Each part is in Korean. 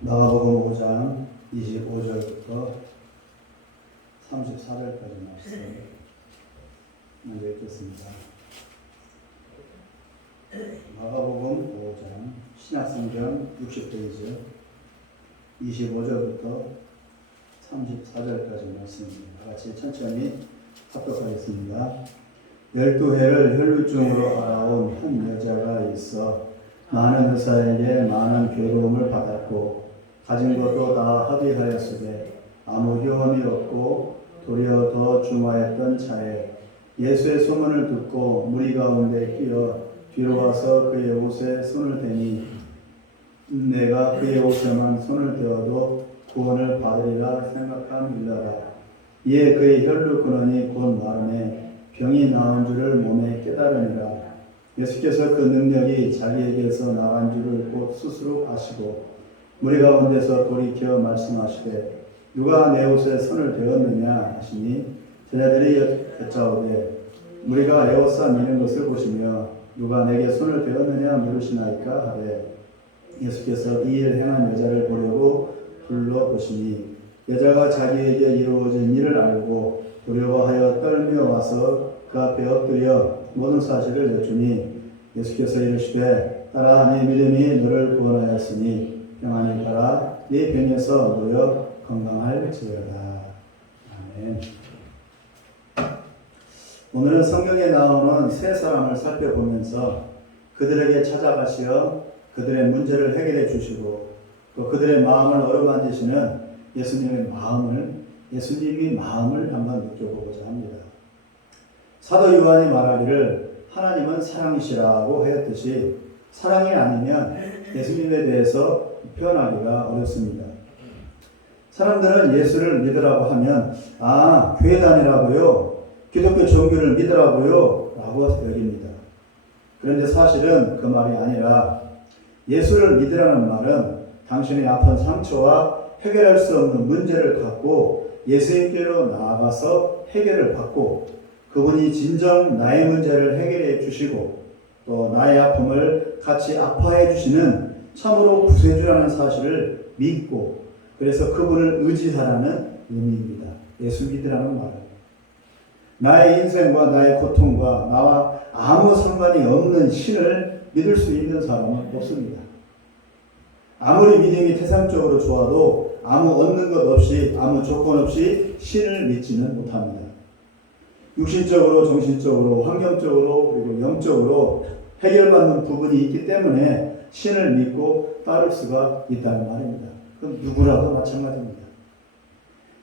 마가복음 5장 25절부터 34절까지 말씀 먼저 읽겠습니다. 마가복음 5장 신약성경 60페이지 25절부터 34절까지 말씀입니다. 같이 천천히 합독하겠습니다. 12해를 혈루증으로 알아온 한 여자가 있어 많은 의사에게 많은 괴로움을 받았고 가진 것도 다 허비하였으되 아무 효험이 없고 도리어 더 중하였던 차에 예수의 소문을 듣고 무리 가운데 끼어 뒤로 와서 그의 옷에 손을 대니 내가 그의 옷에만 손을 대어도 구원을 받으리라 생각함일러라. 이에 그의 혈루 근원이 곧 마름에 병이 나은 줄을 몸에 깨달으니라. 예수께서 그 능력이 자기에게서 나간 줄을 곧 스스로 아시고 무리 가운데서 돌이켜 말씀하시되 누가 내 옷에 손을 대었느냐 하시니 제자들이 여짜오되 무리가 내 옷 싸미는 것을 보시며 누가 내게 손을 대었느냐 물으시나이까 하되 예수께서 이 일 행한 여자를 보려고 불러보시니 여자가 자기에게 이루어진 일을 알고 두려워하여 떨며 와서 그 앞에 엎드려 모든 사실을 내주니 예수께서 이르시되 딸아 네 믿음이 너를 구원하였으니 평안히 가라 네 병에서 놓여 건강할지어다. 아멘. 오늘은 성경에 나오는 세 사람을 살펴보면서 그들에게 찾아가시어 그들의 문제를 해결해 주시고 또 그들의 마음을 어루만지시는 예수님이 마음을 한번 느껴보고자 합니다. 사도 요한이 말하기를 하나님은 사랑이시라고 하였듯이 사랑이 아니면 예수님에 대해서 표현하기가 어렵습니다. 사람들은 예수를 믿으라고 하면 교회 다니라고요, 기독교 종교를 믿으라고요 라고 여깁니다. 그런데 사실은 그 말이 아니라 예수를 믿으라는 말은 당신의 아픈 상처와 해결할 수 없는 문제를 갖고 예수님께로 나아가서 해결을 받고 그분이 진정 나의 문제를 해결해 주시고 또 나의 아픔을 같이 아파해 주시는 참으로 구세주라는 사실을 믿고 그래서 그분을 의지하라는 의미입니다. 예수 믿으라는 말은 나의 인생과 나의 고통과 나와 아무 상관이 없는 신을 믿을 수 있는 사람은 없습니다. 아무리 믿음이 태산적으로 좋아도 아무 얻는 것 없이 아무 조건 없이 신을 믿지는 못합니다. 육신적으로, 정신적으로, 환경적으로 그리고 영적으로 해결받는 부분이 있기 때문에 신을 믿고 따를 수가 있다는 말입니다. 그럼 누구라도 마찬가지입니다.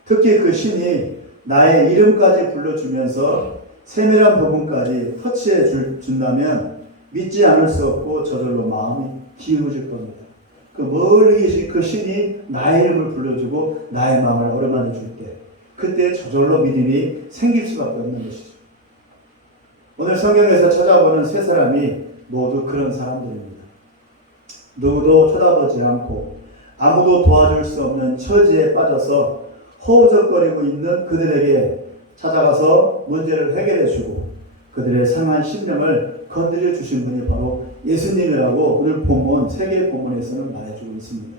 특히 그 신이 나의 이름까지 불러주면서 세밀한 부분까지 터치해 준다면 믿지 않을 수 없고 저절로 마음이 기울어질 겁니다. 그 멀리 계신 그 신이 나의 이름을 불러주고 나의 마음을 어루만져 줄 때 그때 저절로 믿음이 생길 수밖에 없는 것이죠. 오늘 성경에서 찾아보는 세 사람이 모두 그런 사람들입니다. 누구도 쳐다보지 않고 아무도 도와줄 수 없는 처지에 빠져서 허우적거리고 있는 그들에게 찾아가서 문제를 해결해 주고 그들의 상한 심령을 건드려 주신 분이 바로 예수님이라고 오늘 본문, 세계 본문에서는 말해주고 있습니다.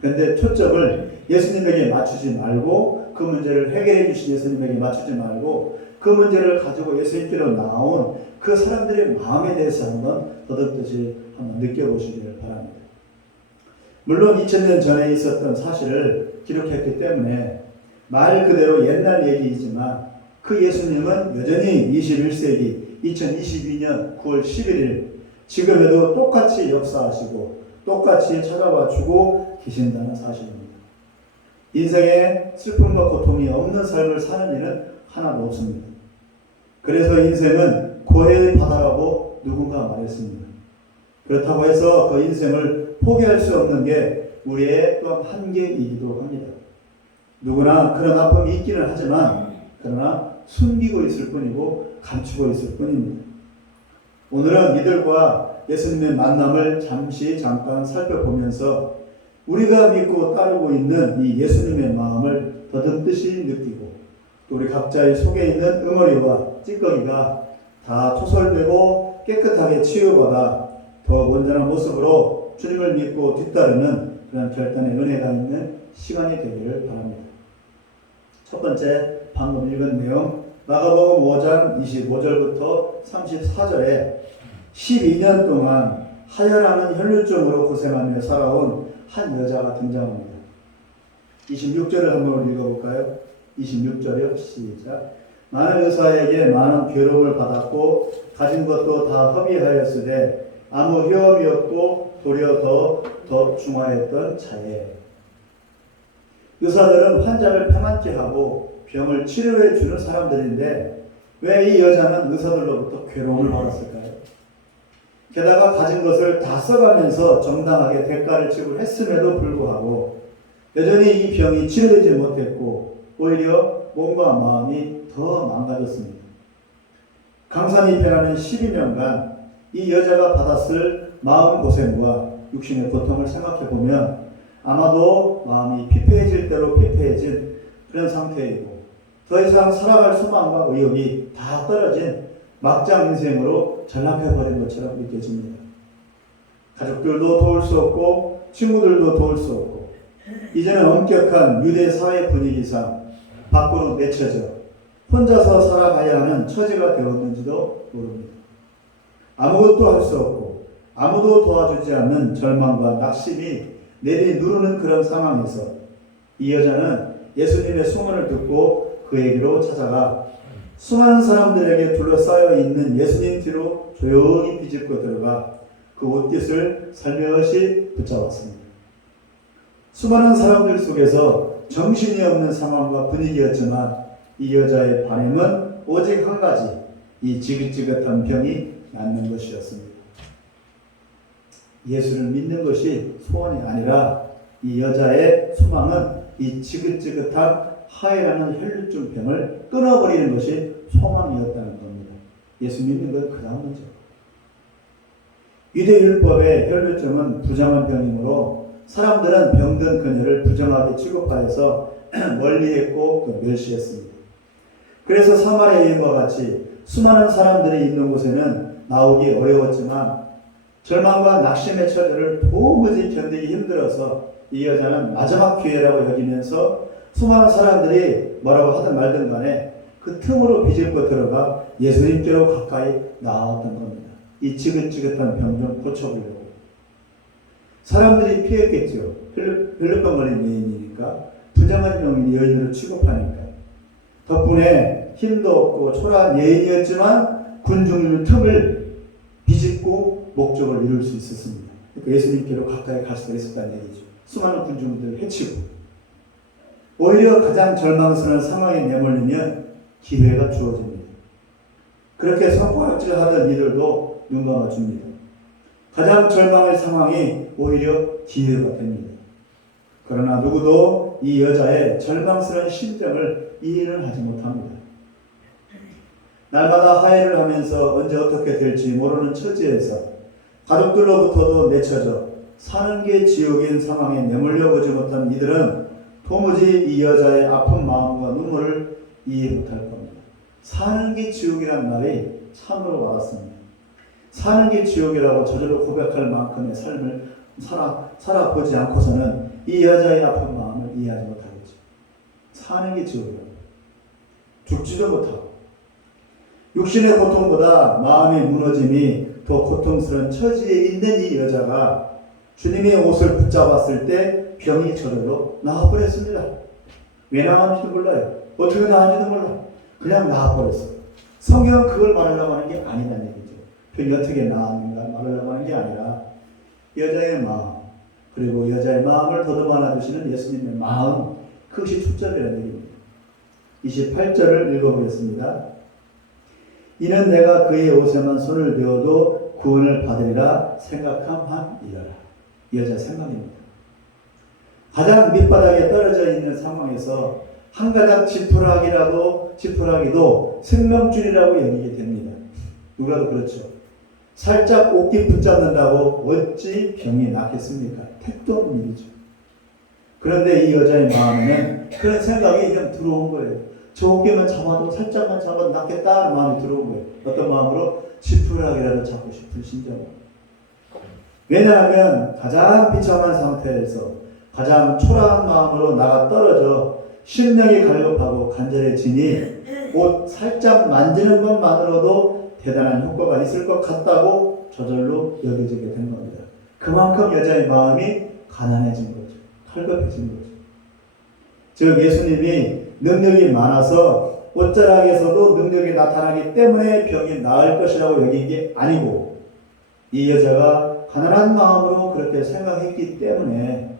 그런데 초점을 예수님에게 맞추지 말고 그 문제를 해결해 주신 예수님에게 맞추지 말고 그 문제를 가지고 예수님께로 나온 그 사람들의 마음에 대해서 한번 더듬듯이 한번 느껴보시기를 바랍니다. 물론 2000년 전에 있었던 사실을 기록했기 때문에 말 그대로 옛날 얘기이지만 그 예수님은 여전히 21세기 2022년 9월 11일 지금에도 똑같이 역사하시고 똑같이 찾아와 주고 계신다는 사실입니다. 인생에 슬픔과 고통이 없는 삶을 사는 일은 하나도 없습니다. 그래서 인생은 고해의 바다라고 누군가 말했습니다. 그렇다고 해서 그 인생을 포기할 수 없는 게 우리의 또한 한계이기도 합니다. 누구나 그런 아픔이 있기는 하지만 그러나 숨기고 있을 뿐이고 감추고 있을 뿐입니다. 오늘은 이들과 예수님의 만남을 잠깐 살펴보면서 우리가 믿고 따르고 있는 이 예수님의 마음을 더듬듯이 느끼고 또 우리 각자의 속에 있는 응어리와 찌꺼기가 다 토설되고 깨끗하게 치유받아 더 온전한 모습으로 주님을 믿고 뒤따르는 그런 결단의 은혜가 있는 시간이 되기를 바랍니다. 첫 번째, 방금 읽은 내용 마가복음 5장 25절부터 34절에 12년 동안 하혈하는 혈루증으로 고생하며 살아온 한 여자가 등장합니다. 26절을 한번 읽어볼까요? 26절이요. 시작. 많은 의사에게 많은 괴로움을 받았고 가진 것도 다 허비하였으되 아무 효험이 없고 도리어 더 중하였던 자에 의사들은 환자를 평안케 하고 병을 치료해 주는 사람들인데 왜 이 여자는 의사들로부터 괴로움을 받았을까요? 게다가 가진 것을 다 써가면서 정당하게 대가를 지불했음에도 불구하고 여전히 이 병이 치료되지 못했고 오히려 몸과 마음이 더 망가졌습니다. 강산이편하는 12년간 이 여자가 받았을 마음고생과 육신의 고통을 생각해보면 아마도 마음이 피폐해질 대로 피폐해진 그런 상태이고 더 이상 살아갈 소망과 의욕이 다 떨어진 막장 인생으로 전락해버린 것처럼 느껴집니다. 가족들도 도울 수 없고 친구들도 도울 수 없고 이제는 엄격한 유대 사회 분위기상 밖으로 내쳐져 혼자서 살아가야 하는 처지가 되었는지도 모릅니다. 아무것도 할 수 없고 아무도 도와주지 않는 절망과 낙심이 내리누르는 그런 상황에서 이 여자는 예수님의 소문을 듣고 그에게로 찾아가 수많은 사람들에게 둘러싸여 있는 예수님 뒤로 조용히 비집고 들어가 그 옷깃을 살며시 붙잡았습니다. 수많은 사람들 속에서 정신이 없는 상황과 분위기였지만 이 여자의 바람은 오직 한 가지, 이 지긋지긋한 병이 낫는 것이었습니다. 예수를 믿는 것이 소원이 아니라 이 여자의 소망은 이 지긋지긋한 하혈하는 혈루증 병을 끊어버리는 것이 소망이었다는 겁니다. 예수 믿는 건 그 다음 문제. 유대율법의 혈루증은 부정한 병이므로 사람들은 병든 그녀를 부정하게 취급하여서 멀리했고 멸시했습니다. 그래서 사마리아 여인과 같이 수많은 사람들이 있는 곳에는 나오기 어려웠지만 절망과 낙심의 처지를 도무지 견디기 힘들어서 이 여자는 마지막 기회라고 여기면서 수많은 사람들이 뭐라고 하든 말든 간에 그 틈으로 비집고 들어가 예수님께로 가까이 나아왔던 겁니다. 이 지긋지긋한 병 좀 고쳐보려고. 사람들이 피했겠죠. 혈루병 걸린 여인이니까 부정한 여인으로 취급하니까. 덕분에 힘도 없고 초라한 여인이었지만 군중 틈을 비집고 목적을 이룰 수 있었습니다. 그러니까 예수님께로 가까이 갈 수가 있었다는 얘기죠. 수많은 군중들을 해치고 오히려 가장 절망스러운 상황에 내몰리면 기회가 주어집니다. 그렇게 손가락질하던 이들도 눈 감아줍니다. 가장 절망의 상황이 오히려 기회가 됩니다. 그러나 누구도 이 여자의 절망스러운 심정을 이해를 하지 못합니다. 날마다 하혈을 하면서 언제 어떻게 될지 모르는 처지에서 가족들로부터도 내쳐져 사는 게 지옥인 상황에 내몰려 보지 못한 이들은 도무지 이 여자의 아픈 마음과 눈물을 이해 못할 겁니다. 사는 게 지옥이란 말이 참으로 와닿습니다. 사는 게 지옥이라고 저절로 고백할 만큼의 삶을 살아보지 않고서는 이 여자의 아픈 마음을 이해하지 못하겠죠. 사는 게 지옥이라고. 죽지도 못하고 육신의 고통보다 마음의 무너짐이 더 고통스러운 처지에 있는 이 여자가 주님의 옷을 붙잡았을 때 병이 저절로 나아버렸습니다. 왜 나았는지도 몰라요. 어떻게 나았는지도 몰라. 그냥 나아버렸어. 성경은 그걸 말하려고 하는 게 아니라는 얘기죠. 병이 어떻게 나았는가 말하려고 하는 게 아니라 여자의 마음, 그리고 여자의 마음을 더듬어 안아주시는 예수님의 마음, 그것이 초점이라는 얘기입니다. 28절을 읽어보겠습니다. 이는 내가 그의 옷에만 손을 대어도 구원을 받으리라 생각함이라. 여자 생각입니다. 가장 밑바닥에 떨어져 있는 상황에서 한 가닥 지푸라기도 생명줄이라고 여기게 됩니다. 누구라도 그렇죠. 살짝 옷깃 붙잡는다고 어찌 병이 낫겠습니까? 택도 없는 일이죠. 그런데 이 여자의 마음에는 그런 생각이 그냥 들어온 거예요. 저 어깨만 잡아도 살짝만 잡아도 낫겠다 하는 마음이 들어온 거예요. 어떤 마음으로? 지푸라기라도 잡고 싶은 심정으로. 왜냐하면 가장 비참한 상태에서 가장 초라한 마음으로 나가 떨어져 심령이 갈급하고 간절해지니 옷 살짝 만지는 것만으로도 대단한 효과가 있을 것 같다고 저절로 여겨지게 된 겁니다. 그만큼 여자의 마음이 가난해진 거죠. 갈급해진 거죠. 즉 예수님이 능력이 많아서 옷자락에서도 능력이 나타나기 때문에 병이 나을 것이라고 여긴 게 아니고 이 여자가 가난한 마음으로 그렇게 생각했기 때문에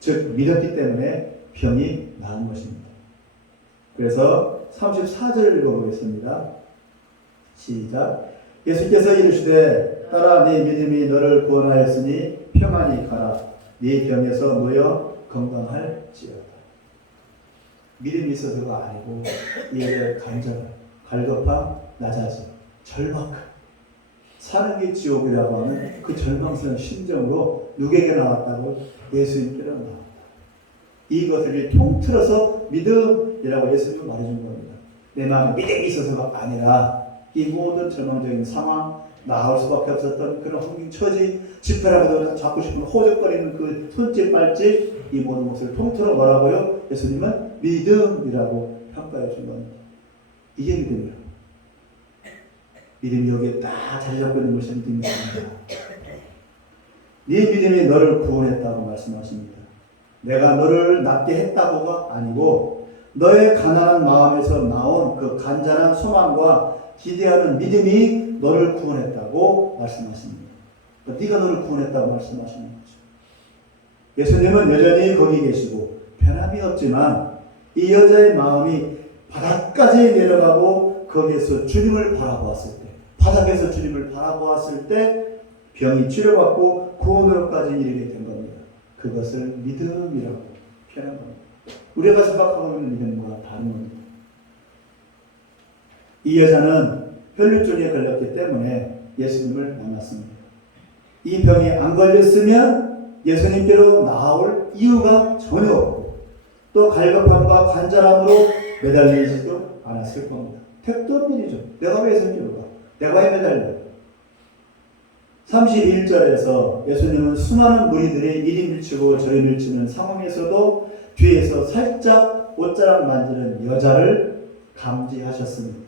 즉 믿었기 때문에 병이 나은 것입니다. 그래서 34절을 읽어보겠습니다. 시작. 예수께서 이르시되 딸아 네 믿음이 너를 구원하였으니 평안히 가라. 네 병에서 놓여 건강할지어다. 믿음이 있어서가 아니고 이에 간절, 갈급함, 낮아짐, 절망감, 사는 게 지옥이라고 하는 그 절망스러운 심정으로 누구에게 나왔다고? 예수님께로 나왔다. 이것을 통틀어서 믿음이라고 예수님은 말해준 겁니다. 내 마음에 믿음이 있어서가 아니라 이 모든 절망적인 상황, 나올 수밖에 없었던 그런 환경 처지, 집회라고도 잡고 싶은 호적거리는 그 손짓 발짓, 이 모든 것을 통틀어 뭐라고요? 예수님은 믿음이라고 평가해 준 겁니다. 이게 믿음이라고. 믿음이 여기에 딱 자리 잡고 있는 것이 믿음입니다. 네 믿음이 너를 구원했다고 말씀하십니다. 내가 너를 낫게 했다고가 아니고 너의 가난한 마음에서 나온 그 간절한 소망과 기대하는 믿음이 너를 구원했다고 말씀하십니다. 네가 너를 구원했다고 말씀하시는 거죠. 예수님은 여전히 거기 계시고 변함이 없지만 이 여자의 마음이 바닥까지 내려가고 거기에서 주님을 바라보았을 때, 바닥에서 주님을 바라보았을 때 병이 치료받고 구원으로까지 이르게 된 겁니다. 그것을 믿음이라고 표현한 겁니다. 우리가 생각하고 있는 믿음과 다른 겁니다. 이 여자는 혈류증에 걸렸기 때문에 예수님을 만났습니다. 이 병이 안 걸렸으면 예수님께로 나올 이유가 전혀 없고 또 갈급함과 간절함으로 매달리지도 않았을 겁니다. 택도 없는 일이죠. 내가 왜 예수님께로 가? 내가 왜 매달려? 31절에서 예수님은 수많은 무리들이 이리 밀치고 저리 밀치는 상황에서도 뒤에서 살짝 옷자락 만지는 여자를 감지하셨습니다.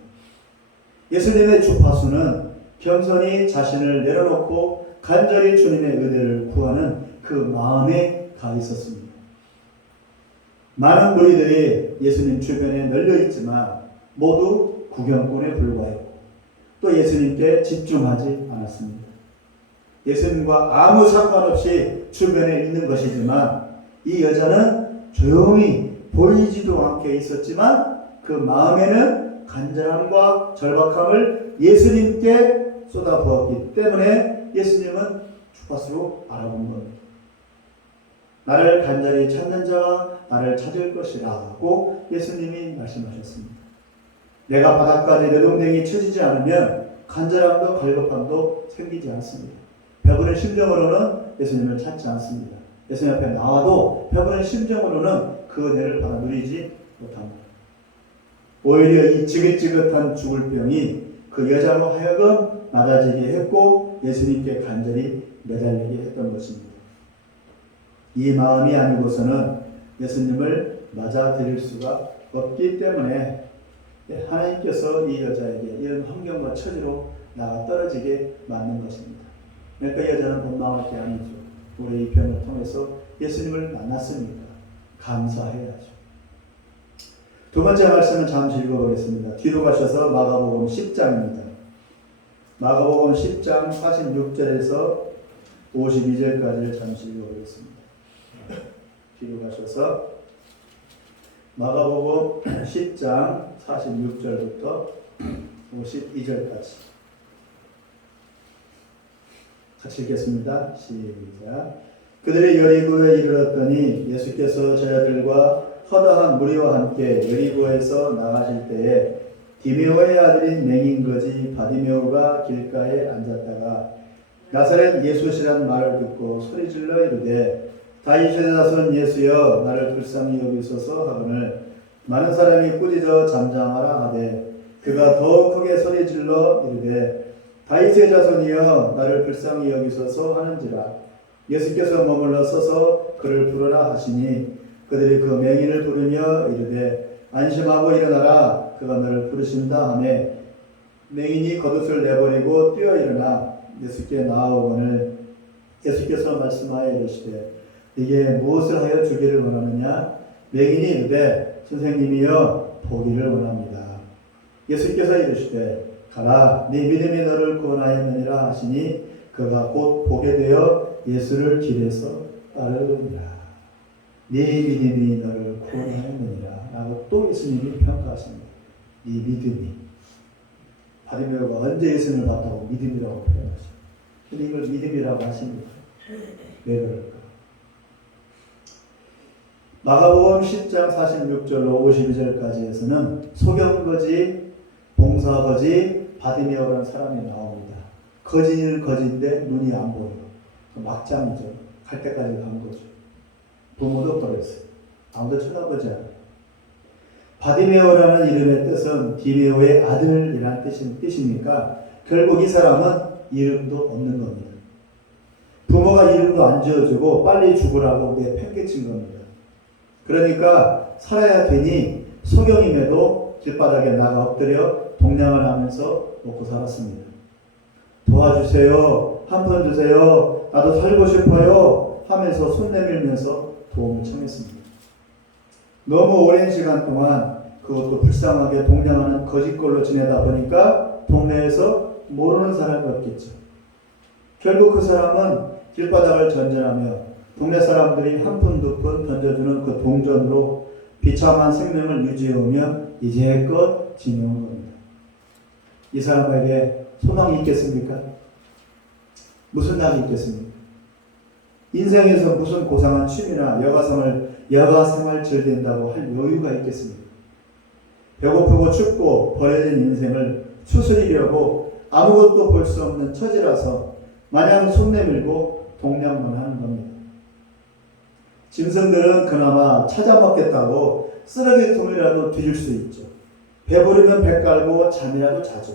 예수님의 주파수는 겸손히 자신을 내려놓고 간절히 주님의 은혜를 구하는 그 마음에 가 있었습니다. 많은 무리들이 예수님 주변에 널려 있지만 모두 구경꾼에 불과했고 또 예수님께 집중하지 않았습니다. 예수님과 아무 상관없이 주변에 있는 것이지만 이 여자는 조용히 보이지도 않게 있었지만 그 마음에는 간절함과 절박함을 예수님께 쏟아부었기 때문에 예수님은 주파수로 알아본 겁니다. 나를 간절히 찾는 자가 나를 찾을 것이라고 예수님이 말씀하셨습니다. 내가 바닥까지 내동댕이 쳐지지 않으면 간절함도 갈급함도 생기지 않습니다. 배부른 심정으로는 예수님을 찾지 않습니다. 예수님 앞에 나와도 배부른 심정으로는 그 은혜를 받아 누리지 못합니다. 오히려 이 지긋지긋한 죽을 병이 그 여자로 하여금 낮아지게 했고 예수님께 간절히 매달리게 했던 것입니다. 이 마음이 아니고서는 예수님을 맞아들일 수가 없기 때문에 하나님께서 이 여자에게 이런 환경과 처지로 나가 떨어지게 만든 것입니다. 그러니까 여자는 원망할 게 아니죠. 우리 이 병을 통해서 예수님을 만났으니까 감사해야죠. 두 번째 말씀은 잠시 읽어보겠습니다. 뒤로 가셔서 마가복음 10장입니다. 마가복음 10장 46절에서 52절까지를 잠시 읽어보겠습니다. 뒤로 가셔서 마가복음 10장 46절부터 52절까지 같이 읽겠습니다. 시작. 그들이 여리고에 이르렀더니 예수께서 저희들과 허다한 무리와 함께 여리고에서 나가실 때에 디메오의 아들인 맹인거지 바디메오가 길가에 앉았다가 나사렛 예수시란 말을 듣고 소리질러 이르되 다윗의 자손 예수여 나를 불쌍히 여기소서 하거늘 많은 사람이 꾸짖어 잠잠하라 하되 그가 더욱 크게 소리질러 이르되 다윗의 자손이여 나를 불쌍히 여기소서 하는지라. 예수께서 머물러 서서 그를 부르라 하시니 그들이 그 맹인을 부르며 이르되 안심하고 일어나라 그가 너를 부르신다 하매 맹인이 겉옷을 내버리고 뛰어 일어나 예수께 나아오거늘 예수께서 말씀하여 이르시되 네게 무엇을 하여 주기를 원하느냐. 맹인이 이르되 선생님이여 보기를 원합니다. 예수께서 이르시되 가라 네 믿음이 너를 구원하였느니라 하시니 그가 곧 보게 되어 예수를 길에서 따르니라. 네 믿음이 너를 구원하였느니라 라고 또 예수님이 평가하십니다. 네 믿음이. 바리메오가 언제 예수님을 봤다고 믿음이라고 표현하십니다. 근데 이걸 믿음이라고 하십니다. 왜 그럴까? 마가복음 10장 46절로 52절까지에서는 소경거지, 봉사거지 바디메오라는 사람이 나옵니다. 거지는 거지인데 눈이 안 보여요. 막장이죠. 갈 때까지 간 거죠. 부모도 버렸어요. 아무도 쳐다보지 않아요. 바디메오라는 이름의 뜻은 디메오의 아들이라는 뜻이니까 결국 이 사람은 이름도 없는 겁니다. 부모가 이름도 안 지어주고 빨리 죽으라고 내팽개친 겁니다. 그러니까 살아야 되니 소경임에도 길바닥에 나가 엎드려 동냥을 하면서 먹고 살았습니다. 도와주세요. 한 푼 주세요. 나도 살고 싶어요. 하면서 손 내밀면서 도움을 청했습니다. 너무 오랜 시간 동안 그것도 불쌍하게 동냥하는 거짓골로 지내다 보니까 동네에서 모르는 사람이 없겠죠. 결국 그 사람은 길바닥을 전전하며 동네 사람들이 한 푼 두 푼 던져주는 그 동전으로 비참한 생명을 유지해오며 이제껏 지내온 겁니다. 이 사람에게 소망이 있겠습니까? 무슨 낙이 있겠습니까? 인생에서 무슨 고상한 취미나 여가생활 즐긴다고 할 여유가 있겠습니까? 배고프고 춥고 버려진 인생을 추스리려고 아무것도 볼 수 없는 처지라서 마냥 손 내밀고 동냥만 하는 겁니다. 짐승들은 그나마 찾아 먹겠다고 쓰레기통이라도 뒤질 수 있죠. 배부르면 배 깔고 잠이라도 자죠.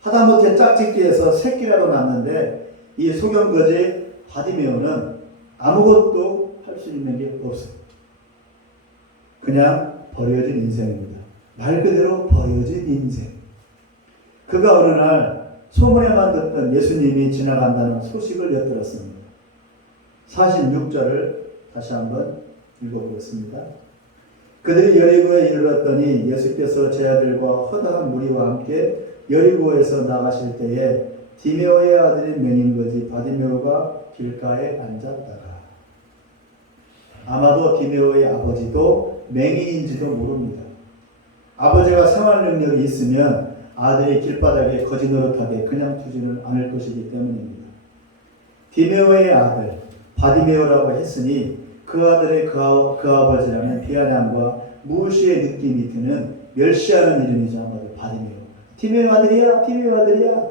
하다못해 짝짓기에서 새끼라도 낳는데 이 소경거지 바디메오는 아무것도 할 수 있는 게 없어요. 그냥 버려진 인생입니다. 말 그대로 버려진 인생. 그가 어느 날 소문에만 듣던 예수님이 지나간다는 소식을 엿들었습니다. 46절을 다시 한번 읽어보겠습니다. 그들이 여리고에 이르렀더니 예수께서 제 아들과 허다한 무리와 함께 여리고에서 나가실 때에 디메오의 아들인 맹인거지 바디메오가 길가에 앉았다가 아마도 디메오의 아버지도 맹인인지도 모릅니다. 아버지가 생활 능력이 있으면 아들이 길바닥에 거지 노릇하게 그냥 두지는 않을 것이기 때문입니다. 디메오의 아들 바디메오라고 했으니 그 아들의 그 아버지라는 비아냥과 무시의 느낌이 드는 멸시하는 이름이죠. 아마도 바디메오. 디메오 아들이야. 디메오 아들이야.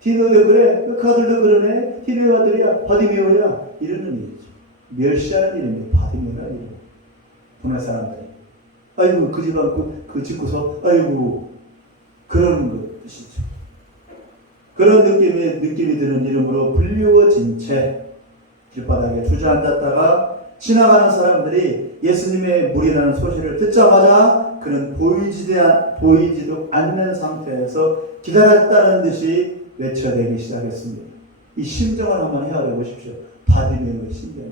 디메오도 그래. 그 아들도 그러네. 디메오 아들이야. 바디메오야. 이러는 일이죠. 멸시하는 이름이 바디메오라는 이름. 동네 사람들이. 아이고 그 집안 그 짓고서 아이고 그런 것 뜻이죠. 그런 느낌이 드는 이름으로 불리워진 채 길바닥에 주저앉았다가 지나가는 사람들이 예수님의 무리라는 소식을 듣자마자 그는 보이지도 않는 상태에서 기다렸다는 듯이 외쳐대기 시작했습니다. 이 심정을 한번 헤아려 보십시오. 바디메오의 심정.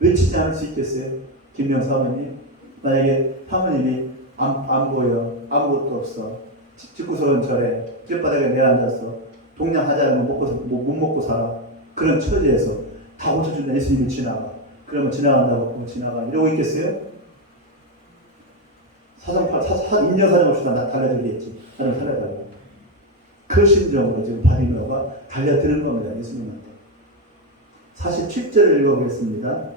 외치지 않을 수 있겠어요? 김명 사모님. 만약에 사모님이 안 보여. 아무것도 없어. 집구석은 저래. 길바닥에 내앉아서 동냥하자면 못 먹고 살아. 그런 처지에서 다 고쳐준다. 예수님이 지나가. 그러면 지나간다고 지나가. 이러고 있겠어요? 인정 사정 없이 나 달려들겠지. 나를 살려달라고. 그 심정으로 지금 바디메오가 달려드는 겁니다. 예수님한테. 47절을 읽어보겠습니다.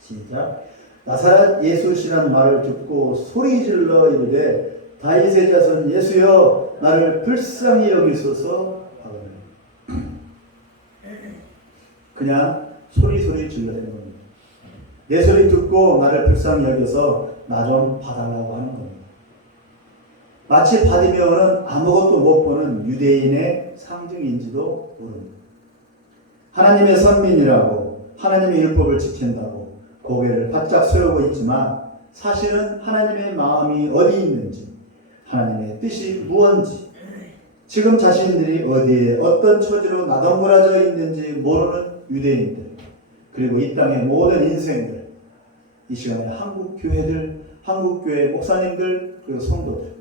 시작. 나사렛 예수시라는 말을 듣고 소리질러 이르되 다윗의 자손 예수여 나를 불쌍히 여기소서 하거늘. 그냥 소리 질러대는 겁니다. 내 소리 듣고 나를 불쌍히 여겨서 나 좀 봐달라고 하는 겁니다. 마치 바디메오는 아무것도 못 보는 유대인의 상징인지도 모릅니다. 하나님의 선민이라고 하나님의 율법을 지킨다고 고개를 바짝 세우고 있지만 사실은 하나님의 마음이 어디 있는지, 하나님의 뜻이 무언지, 지금 자신들이 어디에 어떤 처지로 나덩거려져 있는지 모르는 유대인들, 그리고 이 땅의 모든 인생들, 이 시간에 한국 교회들, 한국 교회 목사님들, 그리고 성도들을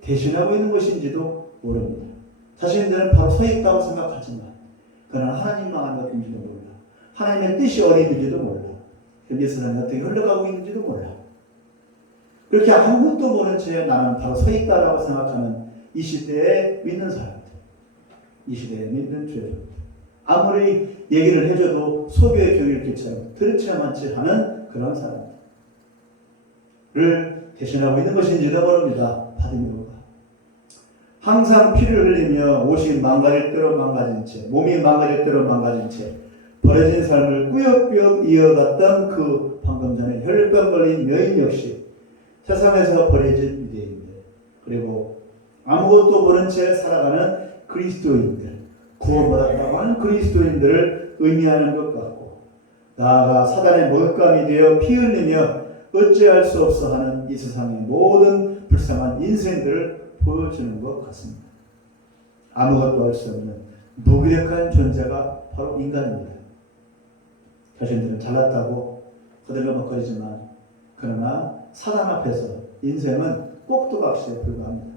대신하고 있는 것인지도 모릅니다. 자신들은 바로 서 있다고 생각하지만 그러나 하나님만 안 같은지도 몰라. 하나님의 뜻이 어디 있는지도 몰라. 현재 세상이 어떻게 흘러가고 있는지도 몰라. 그렇게 아무것도 모른 채 나는 바로 서 있다라고 생각하는 이 시대에 믿는 사람들, 이 시대에 믿는 죄인들, 아무리 얘기를 해줘도 소교의 교육을 끼치고 들으쳐야만 하는 그런 사람들을 대신하고 있는 것인지도 모릅니다. 바디메오가 항상 피를 흘리며 옷이 망가질 대로 망가진 채, 몸이 망가질 대로 망가진 채 버려진 삶을 꾸역꾸역 이어갔던 그 방금 전에 혈병 걸린 여인 역시 세상에서 버려진 유대인들, 그리고 아무것도 모른 채 살아가는 그리스도인들, 구원받았다고 하는 그리스도인들을 의미하는 것 같고, 나아가 사단의 먹잇감이 되어 피 흘리며 어찌할 수 없어 하는 이 세상의 모든 불쌍한 인생들을 보여주는 것 같습니다. 아무것도 할 수 없는 무기력한 존재가 바로 인간입니다. 자신들은 잘났다고 거들먹거리지만 그러나 사단 앞에서 인생은 꼭두각시에 불과합니다.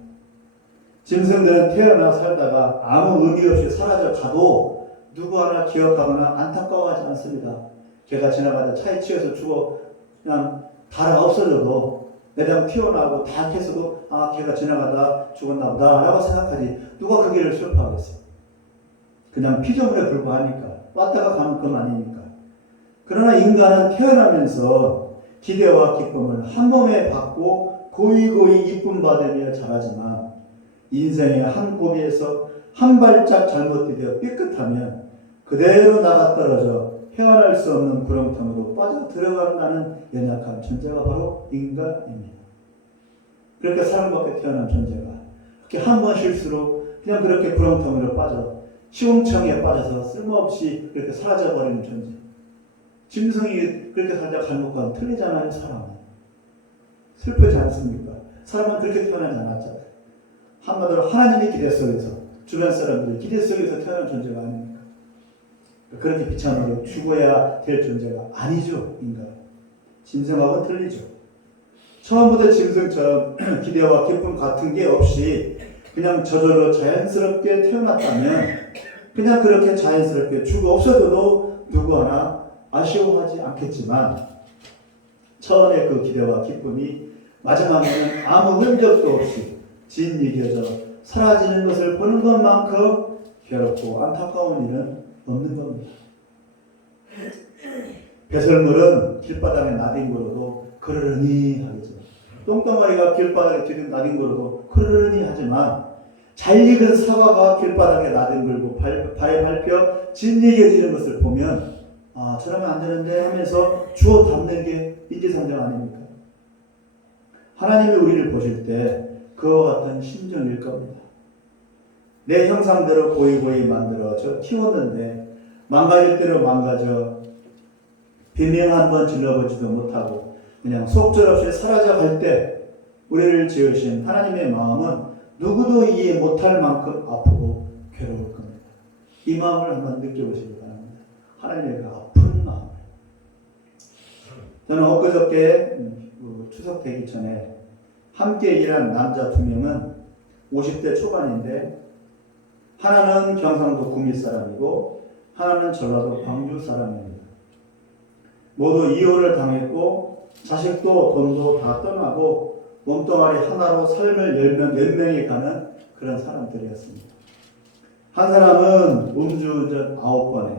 짐승들은 태어나 살다가 아무 의미 없이 사라져 가도 누구 하나 기억하거나 안타까워하지 않습니다. 걔가 지나가다 차에 치여서 죽어 그냥 달아 없어져도 내장 튀어나오고 다 했어도 아 걔가 지나가다 죽었나 보다 라고 생각하지 누가 그 길을 슬퍼하겠어요. 그냥 피조물에 불과하니까 왔다가 가는 것만이니까. 그러나 인간은 태어나면서 기대와 기쁨을 한 몸에 받고 고이고이 이쁨 받으며 자라지만 인생의 한 고비에서 한 발짝 잘못 디뎌 삐끗하면 그대로 나가 떨어져 헤어날 수 없는 구렁텅이로 빠져 들어간다는 연약한 존재가 바로 인간입니다. 그렇게 사랑받게 태어난 존재가 그렇게 한 번 실수로 그냥 그렇게 구렁텅이로 빠져 시궁창에 빠져서 쓸모없이 그렇게 사라져버리는 존재. 짐승이 그렇게 살다 갈목과는 틀리잖아요. 사람은 슬프지 않습니까? 사람은 그렇게 태어나지 않았잖아요. 한마디로 하나님의 기대 속에서 주변 사람들의 기대 속에서 태어난 존재가 아닙니까? 그렇게 비참하게 죽어야 될 존재가 아니죠. 인간 짐승하고는 틀리죠. 처음부터 짐승처럼 기대와 기쁨 같은 게 없이 그냥 저절로 자연스럽게 태어났다면 그냥 그렇게 자연스럽게 죽어 없어져도 누구 하나 아쉬워하지 않겠지만 처음에 그 기대와 기쁨이 마지막에는 아무 흔적도 없이 진이겨져 사라지는 것을 보는 것만큼 괴롭고 안타까운 일은 없는 겁니다. 배설물은 길바닥에 나뒹굴어도 그러려니 하겠죠. 똥덩어리가 길바닥에 나뒹굴어도 그러려니 하지만 잘 익은 사과가 길바닥에 나뒹굴고 발에 밟혀 진이겨지는 것을 보면 아 저러면 안 되는데 하면서 주워 담는 게 인지상정 아닙니까? 하나님이 우리를 보실 때 그와 같은 심정일 겁니다. 내 형상대로 고이고이 만들어 저 키웠는데 망가질 대로 망가져 비명 한 번 질러보지도 못하고 그냥 속절없이 사라져 갈 때 우리를 지으신 하나님의 마음은 누구도 이해 못할 만큼 아프고 괴로울 겁니다. 이 마음을 한번 느껴보시기 바랍니다. 하나님의 그 아픈 마음. 저는 엊그저께 추석 되기 전에 함께 일한 남자 2명은 50대 초반인데 하나는 경상도 구미 사람이고 하나는 전라도 광주 사람입니다. 모두 이혼을 당했고 자식도 돈도 다 떠나고 몸뚱아리 하나로 삶을 연명해 가는 그런 사람들이었습니다. 한 사람은 음주운전 9번에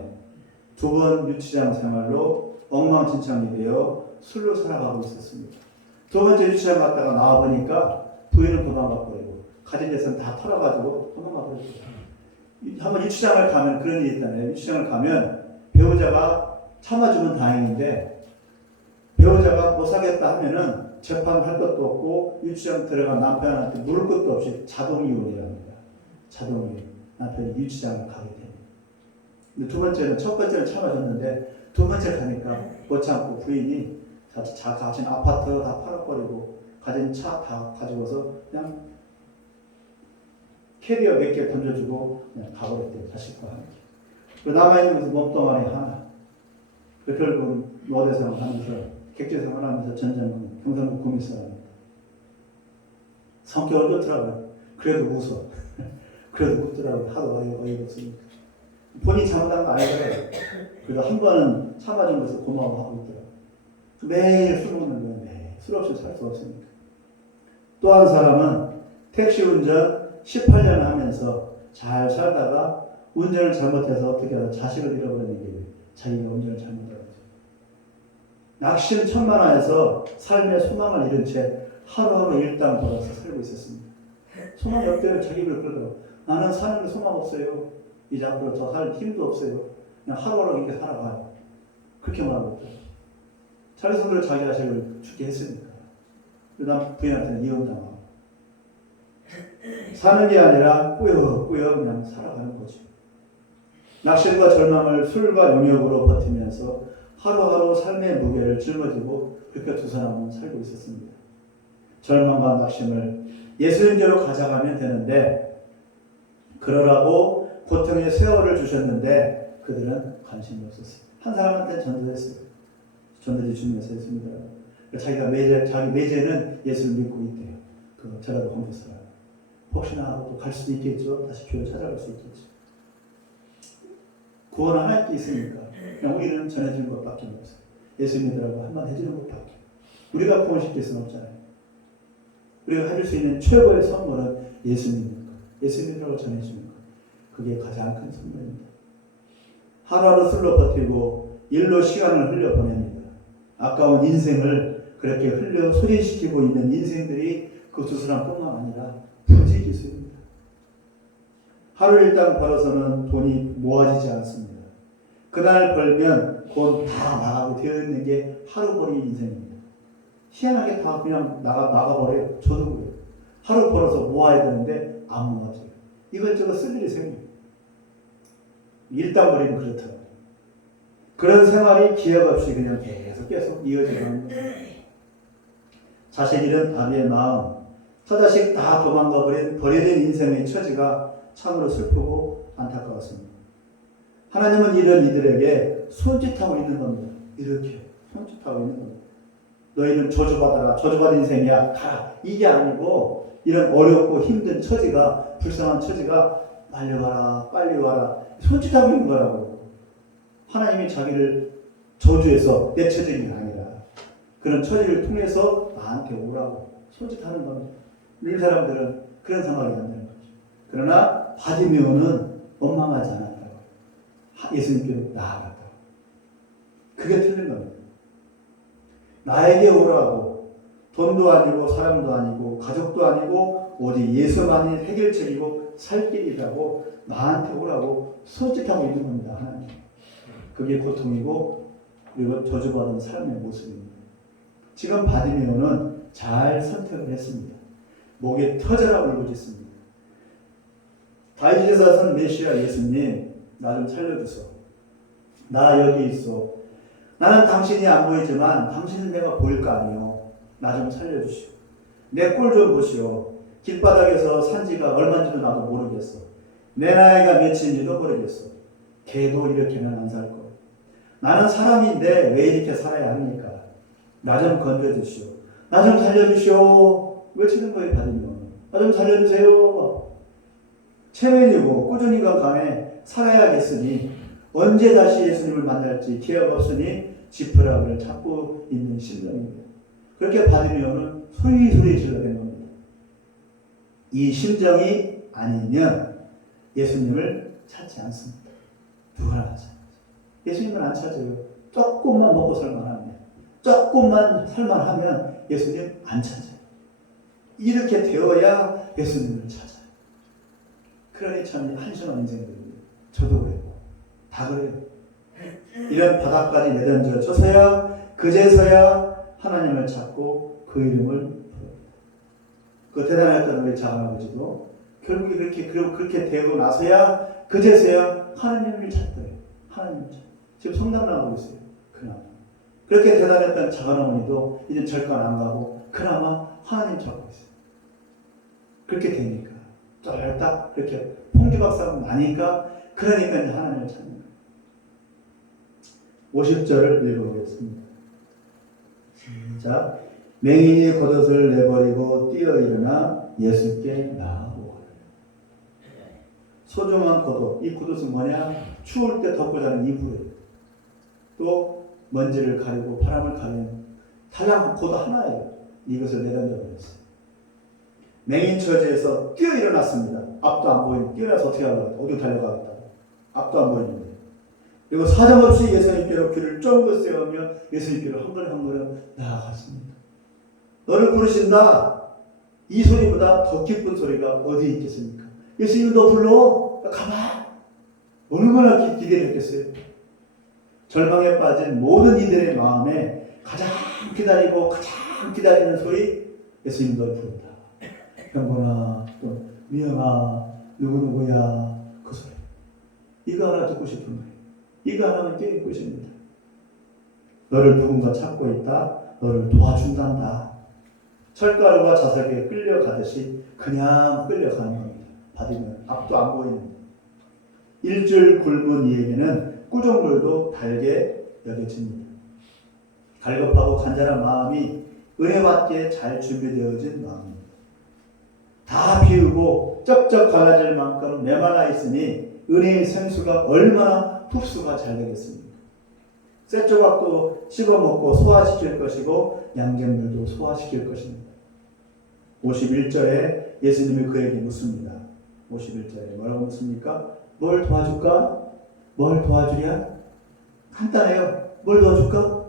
2번 유치장 생활로 엉망진창이 되어 술로 살아가고 있었습니다. 2번째 유치장 갔다가 나와보니까 부인은 도망가버리고 가진 재산 다 털어가지고 도망가버리고 한번 유치장을 가면 그런 일이 있잖아요. 유치장을 가면 배우자가 참아주면 다행인데 배우자가 뭐 사겠다 하면은 재판할 것도 없고 유치장 들어간 남편한테 물을 것도 없이 자동이혼이랍니다. 자동이혼. 남편이 유치장을 가게 됩니다. 근데 두 번째는, 첫 번째는 참아줬는데 두 번째 가니까 못 참고 부인이 가진 아파트 다 팔아버리고 가진 차 다 가지고서 그냥 캐리어 몇 개 던져주고 그냥 가버렸대요. 자식과 함께. 그리고 남아있는 것은 몸뚱아리 하나. 그 결국은 노대생활 하면서 객지생활 하면서 전쟁은 경상도 구미사람입니다. 성격은 좋더라고요. 그래도 웃어. 그래도 웃더라고요. 하도 어이가 없으니까. 본인이 잘못한 거 알더라고요. 그래도 한 번은 참아준 것을 고마워하고 있더라고요. 매일 술 먹는 거예요. 매일. 술 없이 살 수 없으니까. 또 한 사람은 택시 운전 18년 하면서 잘 살다가 운전을 잘못해서 어떻게 하다 자식을 잃어버리는 게 자기가 운전을 잘못한 거죠. 낙심 천만하에서 삶의 소망을 잃은 채 하루하루 일당 벌어서 살고 있었습니다. 소망이 없대요. 자기 입으로 그러더라고요. 나는 사는 게 소망 없어요. 이제 앞으로 더 살 힘도 없어요. 그냥 하루하루 이렇게 살아가요. 그렇게 말하고 있더라고요. 자기 손으로 자기 자식을 죽게 했으니까. 그다음 부인한테는 이혼당하고. 사는 게 아니라 꾸역꾸역 그냥 살아가는 거죠. 낙심과 절망을 술과 용역으로 버티면서 하루하루 삶의 무게를 짊어지고 그렇게 두 사람은 살고 있었습니다. 절망과 낙심을 예수님께로 가져가면 되는데 그러라고 고통의 세월을 주셨는데 그들은 관심이 없었어요. 한 사람한테 전도했어요. 전도지 주면서 했습니다. 자기가 자기 매제는 예수를 믿고 있대요. 그 전라도 홍대 사람. 혹시나 또 갈 수도 있겠죠. 다시 교회 찾아갈 수 있겠죠. 구원 하나님께 있으니까 그냥 우리는 전해주는 것밖에 없어요. 예수 믿으라고 한번 해주는 것밖에. 우리가 구원시킬 수는 없잖아요. 우리가 해줄 수 있는 최고의 선물은 예수 믿는 것. 예수 믿으라고 전해주는 것. 그게 가장 큰 선물입니다. 하루하루 술로 버티고 일로 시간을 흘려보냅니다. 아까운 인생을 그렇게 소진시키고 있는 인생들이 그 두 사람뿐만 아니라 부지기수입니다. 하루 일당 벌어서는 돈이 모아지지 않습니다. 그날 벌면 곧 다 나가게 되어 있는 게 하루벌이 인생입니다. 희한하게 다 그냥 나가버려요. 저도 그래요. 하루 벌어서 모아야 되는데 안 모아져요. 이것저것 쓸 일이 생겨요. 일당벌이는 그렇더라고요. 그런 생활이 기약 없이 그냥 계속 이어져가는 거예요. 자식 잃은 아비의 마음, 처자식 다 도망가버린 버려진 인생의 처지가 참으로 슬프고 안타까웠습니다. 하나님은 이런 이들에게 손짓하고 있는 겁니다. 이렇게 손짓하고 있는 겁니다. 너희는 저주받아라. 저주받은 인생이야. 가라. 이게 아니고 이런 어렵고 힘든 처지가 불쌍한 처지가 빨리 와라. 빨리 와라. 손짓하고 있는 거라고. 하나님이 자기를 저주해서 내 처지가 아니라 그런 처지를 통해서 나한테 오라고 손짓하는 겁니다. 이 사람들은 그런 생각이 안 되는 거죠. 그러나 바디메오는 원망하지 않았다고. 예수님께로 나아갔다고. 그게 틀린 겁니다. 나에게 오라고 돈도 아니고 사람도 아니고 가족도 아니고 오직 예수만이 해결책이고 살 길이라고 나한테 오라고 손짓하고 있는 겁니다. 하나님. 그게 고통이고 그리고 저주받은 삶의 모습입니다. 지금 바디메오는 잘 선택을 했습니다. 목에 터져라 울부짖습니다. 다윗의 자손 메시아 예수님, 나 좀 살려주소. 나 여기 있어. 나는 당신이 안 보이지만 당신은 내가 보일 거 아니요. 나 좀 살려주시오. 내 꼴 좀 보시오. 길바닥에서 산지가 얼마인지도 나도 모르겠어. 내 나이가 몇인지도 모르겠어. 걔도 이렇게는 안 살 거야. 나는 사람인데 왜 이렇게 살아야 합니까? 나 좀 건져주시오. 나 좀 살려주시오. 외치는 거예요. 받으면. 나 좀 살려주세요. 체면이고 꾸준히 건강에 살아야겠으니 언제 다시 예수님을 만날지 기회가 없으니 지푸라기를 찾고 있는 심정입니다. 그렇게 받으면 소리 질러댄 겁니다. 이 심정이 아니면 예수님을 찾지 않습니다. 누구나 하지 않아요. 예수님을 안 찾아요. 조금만 먹고 살만하면, 조금만 살만하면 예수님 안 찾아요. 이렇게 되어야 예수님을 찾아요. 그러니 참 한심한 인생들입니다. 저도 그랬고 다 그래요. 이런 바닥까지 내던져 줘서야 그제서야 하나님을 찾고 그 이름을 부릅니다. 그 대단했던 우리 작은아버지도 결국에 그렇게 되고 나서야 그제서야 하나님을 찾더래요. 하나님을 찾. 지금 성당 나오고 있어요. 그나마. 그렇게 대단했던 작은어머니도 이제 절간 안 가고 그나마 하나님 찾고 있어요. 그렇게 되니까 쫄딱 그렇게 풍지박산 나니까 그러니까 이제 하나님을 찾는 거예요. 50절을 읽어보겠습니다. 시작. 맹인이 겉옷을 내버리고 뛰어 일어나 예수께 나아오거늘. 소중한 겉옷, 이 겉옷은 뭐냐? 추울 때 덮고 자는 이불이에요. 또 먼지를 가리고 바람을 가리는 달랑 겉옷 하나예요. 이것을 내던져버렸어요. 맹인 처지에서 뛰어 일어났습니다. 앞도 안 보이는, 뛰어나서 어떻게 하려고 어디로 달려가겠다. 앞도 안 보이는데. 그리고 사정없이 예수님께로 귀를 쫑긋 세우며 예수님께로 한 걸음 한 걸음 나아갔습니다. 너를 부르신다. 이 소리보다 더 기쁜 소리가 어디 있겠습니까? 예수님 너 불러. 가봐. 얼마나 기대를 했겠어요. 절망에 빠진 모든 이들의 마음에 가장 기다리는 소리, 예수님 너 부른다. 병건아, 또 미영아, 누구야, 그 소리. 이거 하나 듣고 싶은 거예요. 이거 하나만 깨닫고 싶습니다. 너를 누군가 찾고 있다. 너를 도와준단다. 철가루가 자석에 끌려가듯이 그냥 끌려가는 겁니다. 받으면 앞도 안 보이는. 일줄 굶은 이에게는 꾸종물도 달게 여겨집니다. 갈급하고 간절한 마음이 은혜받기에 잘 준비되어진 마음입니다. 다 비우고 쩍쩍 갈라질 만큼 메말라 있으니 은혜의 생수가 얼마나 흡수가 잘 되겠습니까? 쇠 조각도 씹어먹고 소화시킬 것이고 양잿물도 소화시킬 것입니다. 51절에 예수님이 그에게 묻습니다. 51절에 뭐라고 묻습니까? 뭘 도와줄까? 뭘 도와주랴? 간단해요. 뭘 도와줄까?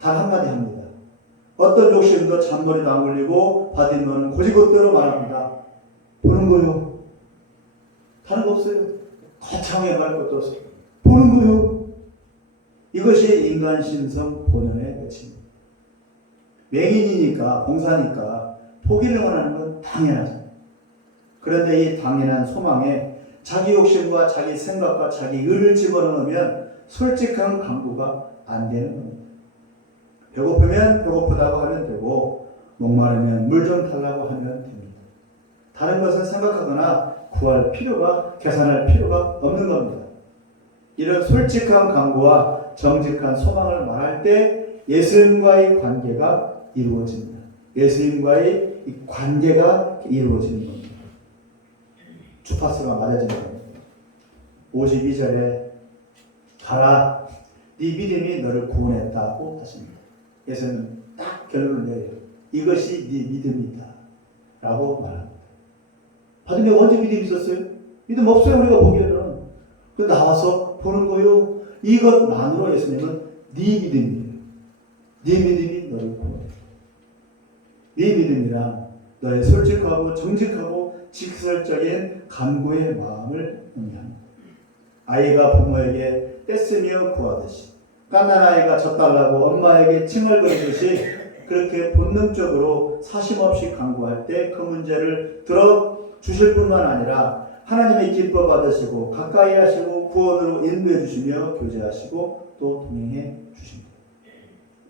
단 한마디 합니다. 어떤 욕심도 잔머리도 안 굴리고 받은 너는 고지곳대로 말합니다. 보는 거요. 다른 거 없어요. 거창하게 말 것도 없어요. 보는 거요. 이것이 인간 신성 본연의 가치입니다. 맹인이니까 봉사니까 포기를 원하는 건 당연하죠. 그런데 이 당연한 소망에 자기 욕심과 자기 생각과 자기 의를 집어넣으면 솔직한 강구가 안 되는 겁니다. 배고프면 배고프다고 하면 되고 목마르면 물 좀 달라고 하면 됩니다. 다른 것을 생각하거나 구할 필요가, 계산할 필요가 없는 겁니다. 이런 솔직한 강구와 정직한 소망을 말할 때 예수님과의 관계가 이루어집니다. 예수님과의 이 관계가 이루어지는 겁니다. 주파수가 맞아지는 겁니다. 52절에 가라, 네 믿음이 너를 구원했다고 하십니다. 예수님은 딱 결론을 내려요. 이것이 네 믿음이다 라고 말합니다. 바디메가 언제 믿음이 있었어요? 믿음 없어요. 우리가 보기에는. 그 나와서 보는 거요. 이것만으로 예수님은 네 믿음이에요. 네 믿음이 너를 구원해. 네 믿음이란 너의 솔직하고 정직하고 직설적인 간구의 마음을 의미합니다. 아이가 부모에게 떼쓰며 구하듯이, 깐난 아이가 젖달라고 엄마에게 칭얼거리듯이 그렇게 본능적으로 사심없이 간구할 때 그 문제를 들어주실 뿐만 아니라 하나님의 기뻐 받으시고 가까이 하시고 구원으로 인도해 주시며 교제하시고 또 동행해 주십니다.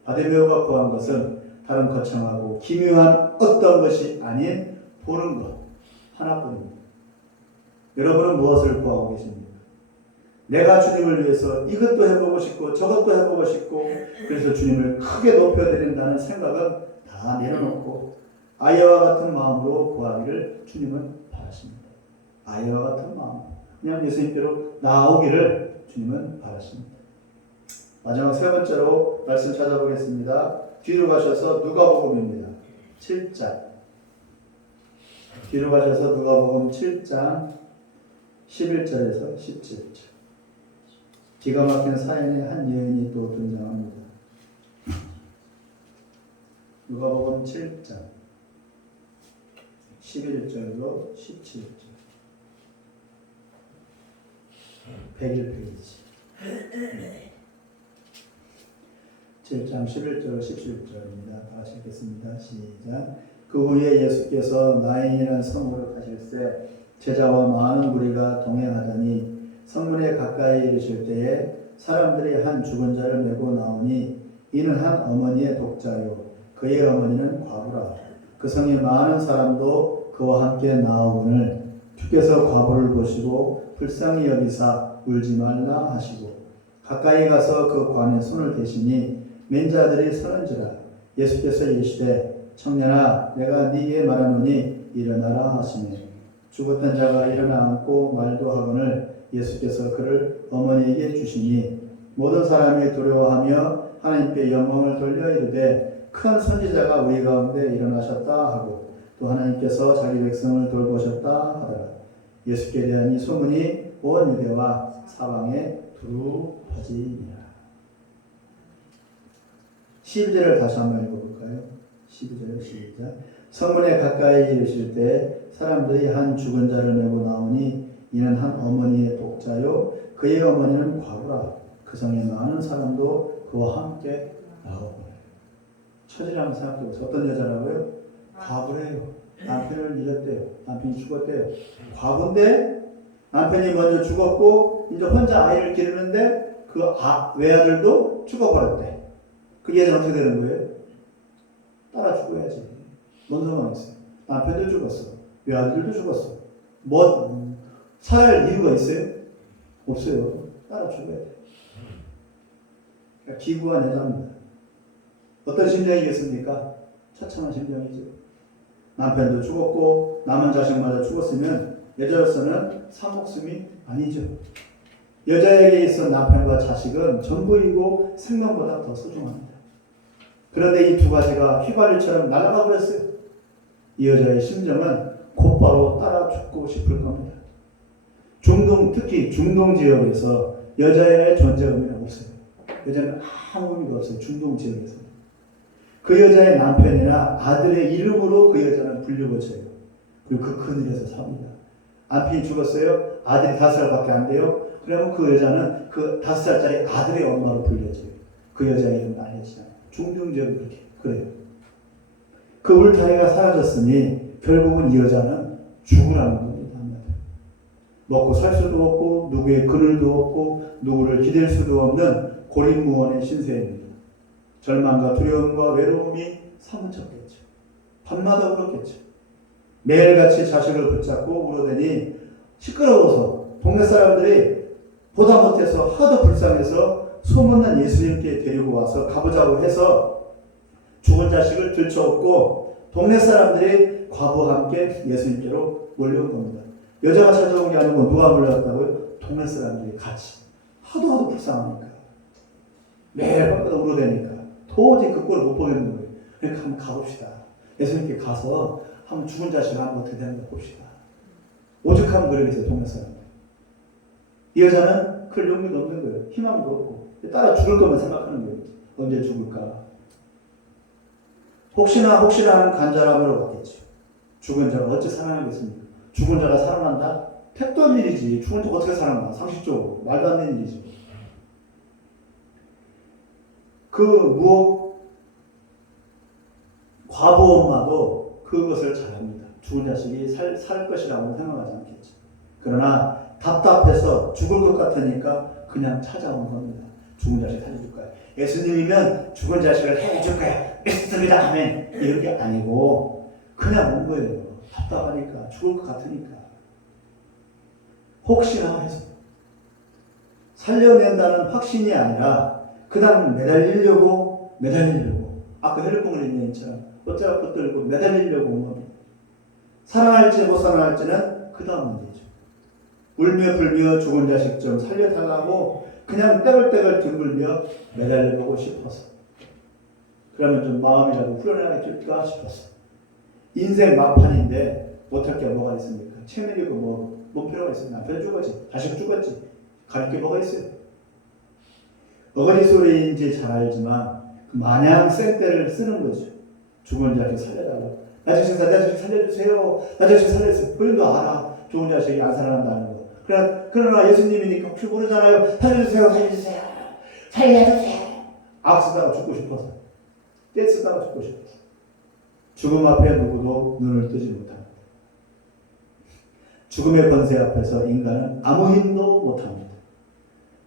바디메오가 구한 것은 다른 거창하고 기묘한 어떤 것이 아닌 보는 것 하나뿐입니다. 여러분은 무엇을 구하고 계십니까? 내가 주님을 위해서 이것도 해보고 싶고 저것도 해보고 싶고 그래서 주님을 크게 높여드린다는 생각은 다 내려놓고 아이와 같은 마음으로 구하기를 주님은 바라십니다. 아이와 같은 마음, 그냥 예수님께로 나오기를 주님은 바라십니다. 마지막 세 번째로 말씀 찾아보겠습니다. 뒤로 가셔서 누가복음입니다. 7장. 뒤로 가셔서 누가복음 7장 11절에서 17절. 기가 막힌 사연의 한 여인이 또 등장합니다. 누가복음 7장 11절로 17절. 101페이지. 7장 11절 17절입니다. 다 같이 읽겠습니다. 시작. 그 후에 예수께서 나인이라는 성으로 가실새 제자와 많은 무리가 동행하더니 성문에 가까이 이르실 때에 사람들이 한 죽은 자를 메고 나오니 이는 한 어머니의 독자요 그의 어머니는 과부라. 그 성에 많은 사람도 그와 함께 나오거늘 주께서 과부를 보시고 불쌍히 여기사 울지 말라 하시고 가까이 가서 그 관에 손을 대시니 맨 자들이 서는지라. 예수께서 이르시되 청년아 내가 네게 말하노니 일어나라 하시니 죽었던 자가 일어나 앉고 말도 하거늘 예수께서 그를 어머니에게 주시니 모든 사람이 두려워하며 하나님께 영광을 돌려 이르되 큰 선지자가 우리 가운데 일어나셨다 하고 또 하나님께서 자기 백성을 돌보셨다 하더라. 예수께 대한 이 소문이 온 유대와 사방에 두루 퍼지니라. 12절을 다시 한번 읽어볼까요? 12절 시작. 성문에 가까이 이르실 때 사람들이 한 죽은 자를 메고 나오니 이는 한 어머니의 독자요 그의 어머니는 과부라. 그 성에 많은 사람도 그와 함께 나오고. 처지라고 생각해보세요. 어떤 여자라고요? 과부래요. 남편을 잃었대요. 남편이 죽었대요. 과부인데 남편이 먼저 죽었고 이제 혼자 아이를 기르는데 그 외아들도 죽어버렸대. 그 여자는 어떻게 되는 거예요? 따라 죽어야지. 뭔 상황이었어요? 남편도 죽었어. 외아들도 죽었어. 살 이유가 있어요? 없어요. 따라 죽어야 돼. 그러니까 기구한 여자입니다. 어떤 심정이겠습니까? 처참한 심정이죠. 남편도 죽었고 남은 자식마저 죽었으면 여자로서는 산 목숨이 아니죠. 여자에게 있어 남편과 자식은 전부이고 생명보다 더 소중합니다. 그런데 이 두 가지가 휘발유처럼 날아가 버렸어요. 이 여자의 심정은 곧바로 따라 죽고 싶을 겁니다. 특히 중동 지역에서 여자의 존재 의미는 없어요. 여자는 아무 의미가 없어요. 중동 지역에서. 그 여자의 남편이나 아들의 이름으로 그 여자는 불리고쳐요. 그리고 그 그늘에서 삽니다. 남편이 죽었어요. 아들이 5살밖에 안 돼요. 그러면 그 여자는 그 5살짜리 아들의 엄마로 불려져요. 그 여자의 이름은 알려지잖아요. 중동 지역이 그렇게 그래요. 그 울타리가 사라졌으니 결국은 이 여자는 죽으라는 겁니다. 먹고 살 수도 없고 누구의 그늘도 없고 누구를 기댈 수도 없는 고립무원의 신세입니다. 절망과 두려움과 외로움이 사무쳤겠죠. 밤마다 울었겠죠. 매일같이 자식을 붙잡고 울어대니 시끄러워서 동네 사람들이 보다 못해서 하도 불쌍해서 소문난 예수님께 데리고 와서 가보자고 해서 죽은 자식을 들쳐업고 동네 사람들이 과부와 함께 예수님께로 몰려온 겁니다. 여자가 찾아온 게 아니고 누가 몰려왔다고요? 동네 사람들이 같이. 하도 불쌍하니까. 매일 밤마다 울어대니까. 도저히 그 꼴을 못 보겠는 거예요. 그러니까 한번 가봅시다. 예수님께 가서 한번 죽은 자식 한번 어떻게 되는가 봅시다. 오죽하면 그러겠어요, 동네 사람들. 이 여자는 그럴 용기도 없는 거예요. 희망도 없고. 따라 죽을 것만 생각하는 거예요. 언제 죽을까? 혹시나 하는 간절함으로 받겠죠. 죽은 자가 어찌 살아나겠습니까? 죽은 자가 살아난다? 택도 없는 일이지. 죽은 자가 어떻게 살아나? 상식적으로. 말도 안 되는 일이지. 과부 엄마도 그것을 잘합니다. 죽은 자식이 살 것이라고 생각하지 않겠죠. 그러나 답답해서 죽을 것 같으니까 그냥 찾아온 겁니다. 죽은 자식 살려줄 거야. 예수님이면 죽은 자식을 해줄 거야. 믿습니다. 아멘. 이런 게 아니고 그냥 온 거예요. 답답하니까 죽을 것 같으니까. 혹시나 해서 살려낸다는 확신이 아니라 그냥 매달리려고 아까 헬리콥터 얘기처럼 어쩌다 붙들고 매달리려고 온 겁니다. 살아날지 못 살아날지는 그 다음 문제죠. 울며 불며 죽은 자식 좀 살려달라고 그냥 떼글떼글 뒹굴며 매달려보고 싶어서. 그러면 좀 마음이라도 후련해질까 싶었어. 인생 막판인데 못할 게 뭐가 있습니까? 체면이고 뭐 필요가 있어요? 남편 죽었지, 자식 죽었지, 가릴 게 뭐가 있어요? 어거지 소리인지 잘 알지만 마냥 생떼를 쓰는 거죠. 죽은 자식 살려달라고. 나 자식 살려주세요. 나 자식 살려주세요. 본인도 알아. 죽은 자식이 안 살아난다는 거. 그러나 예수님이니까 혹시 모르잖아요. 살려주세요. 악 쓰다가 죽고 싶어서, 떼 쓰다가 죽고 싶어서. 죽음 앞에 누구도 눈을 뜨지 못합니다. 죽음의 권세 앞에서 인간은 아무 힘도 못합니다.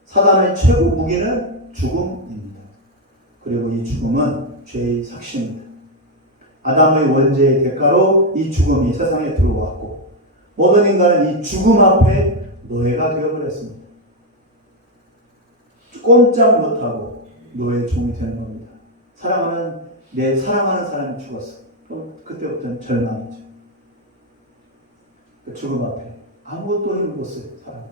사단의 최고 무기는 죽음입니다. 그리고 이 죽음은 죄의 삭시입니다. 아담의 원죄의 대가로 이 죽음이 세상에 들어왔고 모든 인간은 이 죽음 앞에 노예가 되어버렸습니다. 꼼짝 못하고 노예 종이 되는 겁니다. 내 사랑하는 사람이 죽었어. 그때부터는 절망이죠. 그 죽음 앞에 아무것도 힘을 못 써요. 사람.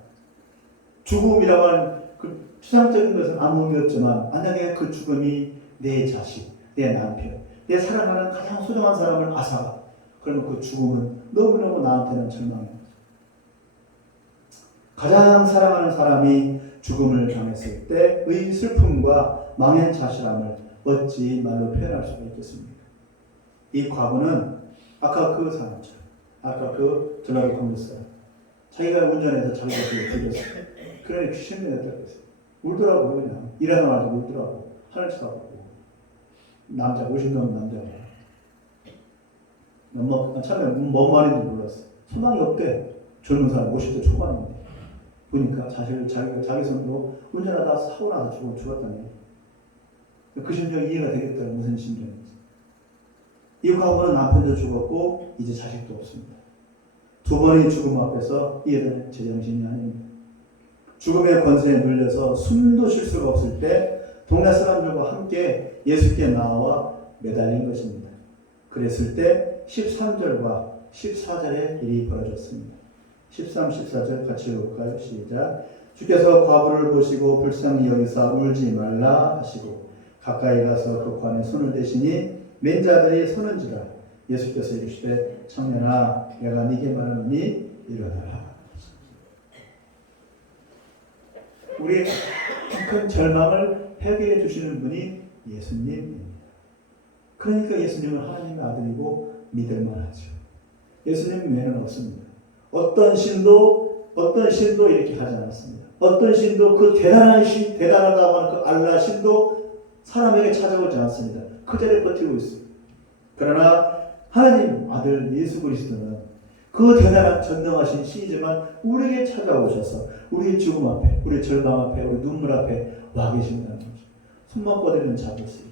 죽음이라고 하는 그 추상적인 것은 아무 의미 없지만 만약에 그 죽음이 내 자식, 내 남편, 내 사랑하는 가장 소중한 사람을 앗아가, 그러면 그 죽음은 너무너무 나한테는 절망입니다. 가장 사랑하는 사람이 죽음을 당했을 때의 슬픔과 망연자실함을 어찌 말로 표현할 수가 있겠습니까? 이 과부는 아까 그 사람처럼, 아까 그 드라이브 컨듀서, 자기가 운전해서 자기 자식을 죽였어요. 그래 귀신이 됐다고 했어요. 울더라고요. 그냥 일하자마자 울더라고. 하늘 쳐다보고. 남자 50 넘은 남자가 처음에 뭔 말인지 몰랐어. 소망이 없대. 젊은 사람 50대 초반인데 보니까 자기 손으로 운전하다 사고 나서 죽었다니. 그 심정이 이해가 되겠다. 무슨 심정인지. 이 과부는 남편도 죽었고 이제 자식도 없습니다. 두 번의 죽음 앞에서 이해되는 제정신이 아닙니다. 죽음의 권세에 눌려서 숨도 쉴 수가 없을 때 동네 사람들과 함께 예수께 나와 매달린 것입니다. 그랬을 때 13절과 14절의 일이 벌어졌습니다. 13, 14절 같이 읽을까요? 시작. 주께서 과부를 보시고 불쌍히 여기사 울지 말라 하시고 가까이 가서 그 관에 손을 대시니 맨 자들이 서는지라. 예수께서 이르시되 청년아 내가 네게 말하노니 일어나라. 우리의 큰 절망을 해결해 주시는 분이 예수님입니다. 그러니까 예수님은 하나님의 아들이고 믿을만하죠. 예수님 외에는 없습니다. 어떤 신도 이렇게 하지 않았습니다. 어떤 신도 그 대단하다고 하는 그 알라 신도 사람에게 찾아오지 않습니다. 그 자리에 버티고 있어요. 그러나 하나님 아들 예수 그리스도는 그 대단한 전능하신 신이지만 우리에게 찾아오셔서 우리의 죽음 앞에, 우리의 절망 앞에, 우리 눈물 앞에 와 계신다는 거죠. 손만 뻗으면 잡으세요.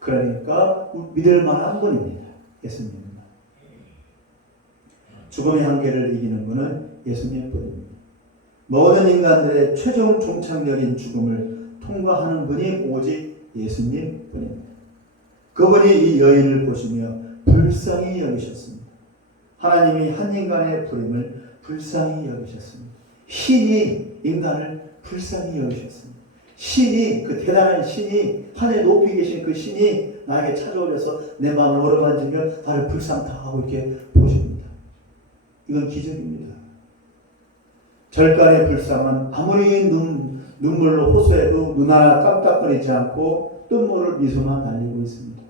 그러니까 믿을 만한 분입니다. 예수님은. 죽음의 한계를 이기는 분은 예수님뿐입니다. 모든 인간들의 최종 종착역인 죽음을 통과하는 분이 오직 예수님뿐입니다. 그분이 이 여인을 보시며 불쌍히 여기셨습니다. 하나님이 한 인간의 부름을 불쌍히 여기셨습니다. 신이 인간을 불쌍히 여기셨습니다. 신이, 그 대단한 신이, 하늘에 높이 계신 그 신이 나에게 찾아오셔서 내 마음을 어루만지며 나를 불쌍다 하고 이렇게 보십니다. 이건 기적입니다. 절간의 불쌍은 아무리 눈물로 호소해도 눈 하나 깜빡거리지 않고 뜬모를 미소만 날리고 있습니다.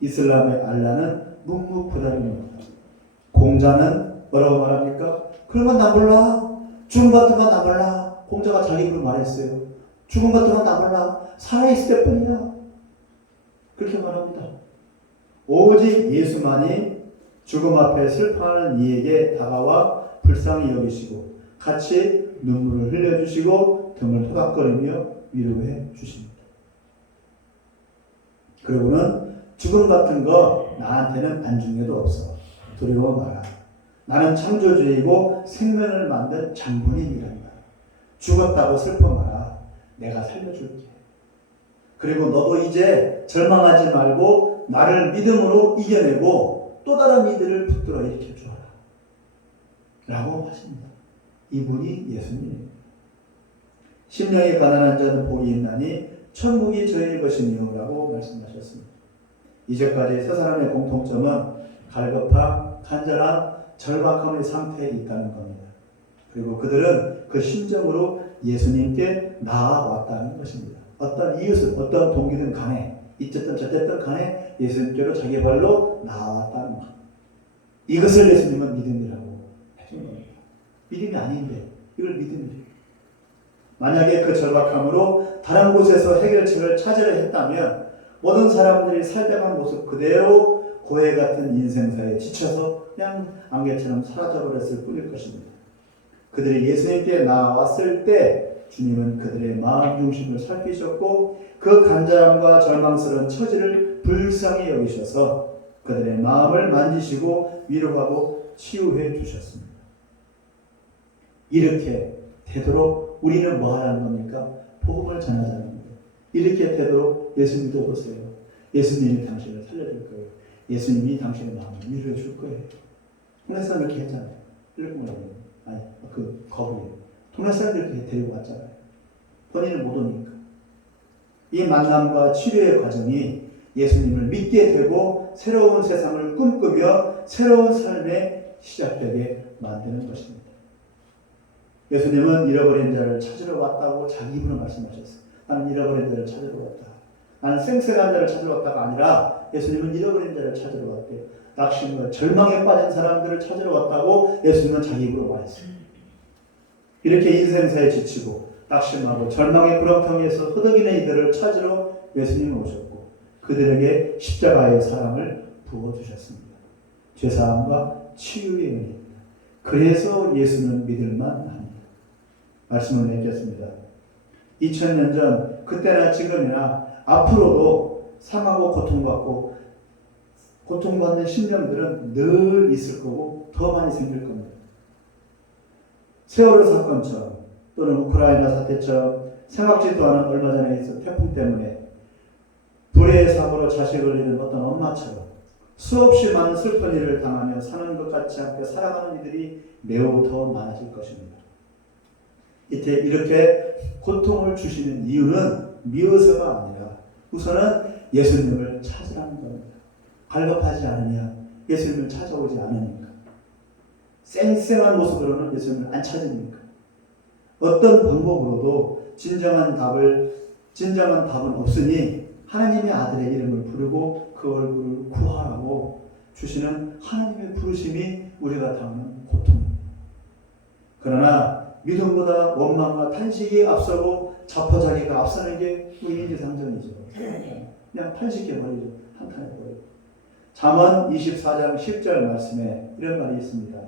이슬람의 알라는 묵묵부답입니다. 공자는 뭐라고 말합니까? 그런 건 나 몰라. 죽음 같은 건 나 몰라. 공자가 자기 입으로 말했어요. 죽음 같은 건 나 몰라. 살아있을 때뿐이야. 그렇게 말합니다. 오직 예수만이 죽음 앞에 슬퍼하는 이에게 다가와 불쌍히 여기시고 같이 눈물을 흘려주시고 등을 토닥거리며 위로해 주십니다. 그리고는 죽음 같은 거 나한테는 안중에도 없어. 두려워 마라. 나는 창조주이고 생명을 만든 장군님이란다. 죽었다고 슬퍼 마라. 내가 살려줄게. 그리고 너도 이제 절망하지 말고 나를 믿음으로 이겨내고 또 다른 이들을 붙들어 일으켜 주어라. 라고 하십니다. 이분이 예수님입니다. 심령이 가난한 자는 복이 있나니 천국이 저희의 것이니요 라고 말씀하셨습니다. 이제까지 세 사람의 공통점은 갈급함, 간절함, 절박함의 상태에 있다는 겁니다. 그리고 그들은 그 심정으로 예수님께 나아왔다는 것입니다. 어떤 이유든 어떤 동기든 간에 이쨌든 저쨌든 간에 예수님께로 자기 발로 나아왔다는 것. 이것을 예수님은 믿음이라고 해준 겁니다. 믿음이 아닌데 이걸 믿음이래요. 만약에 그 절박함으로 다른 곳에서 해결책을 찾으려 했다면 모든 사람들이 살다간 모습 그대로 고해 같은 인생사에 지쳐서 그냥 안개처럼 사라져버렸을 뿐일 것입니다. 그들이 예수님께 나왔을 때 주님은 그들의 마음 중심을 살피셨고 그 간절함과 절망스러운 처지를 불쌍히 여기셔서 그들의 마음을 만지시고 위로하고 치유해 주셨습니다. 이렇게 되도록 우리는 뭐 하라는 겁니까? 복음을 전하자는 겁니다. 이렇게 되도록 예수 믿어보세요. 예수님이 당신을 살려줄 거예요. 예수님이 당신의 마음을 위로해 줄 거예요. 통해서 그렇게 했잖아요. 거북이. 동네 사람들 그렇게 데리고 왔잖아요. 본인은 못 오니까. 이 만남과 치료의 과정이 예수님을 믿게 되고 새로운 세상을 꿈꾸며 새로운 삶에 시작되게 만드는 것입니다. 예수님은 잃어버린 자를 찾으러 왔다고 자기 입으로 말씀하셨어요. 나는 잃어버린 자를 찾으러 왔다. 나는 생생한 자를 찾으러 왔다가 아니라 예수님은 잃어버린 자를 찾으러 왔대요. 낙심과 절망에 빠진 사람들을 찾으러 왔다고 예수님은 자기 입으로 말했어요. 이렇게 인생사에 지치고 낙심하고 절망의 구렁텅이에서 흐득이는 이들을 찾으러 예수님이 오셨고 그들에게 십자가의 사랑을 부어주셨습니다. 죄사함과 치유의 은혜입니다. 그래서 예수는 믿을만 합니다. 말씀을 맺겠습니다. 2000년 전 그때나 지금이나 앞으로도 상하고 고통받는 심령들은 늘 있을 거고 더 많이 생길 겁니다. 세월호 사건처럼 또는 우크라이나 사태처럼 생각지도 않은 얼마 전에 있었던 태풍 때문에 불의의 사고로 자식을 잃은 어떤 엄마처럼 수없이 많은 슬픈 일을 당하며 사는 것 같지 않게 살아가는 이들이 매우 더 많아질 것입니다. 이때 이렇게 고통을 주시는 이유는 미워서가 아니라 우선은 예수님을 찾으라는 겁니다. 갈급하지 않으면 예수님을 찾아오지 않으니까. 쌩쌩한 모습으로는 예수님을 안 찾으니까. 어떤 방법으로도 진정한 답은 없으니 하나님의 아들의 이름을 부르고 그 얼굴을 구하라고 주시는 하나님의 부르심이 우리가 당하는 고통입니다. 그러나 믿음보다 원망과 탄식이 앞서고 자포자기가 앞서는 게 인지상정이죠. 그냥 탄식해버리죠. 한탄해버리죠. 잠언 24장 10절 말씀에 이런 말이 있습니다.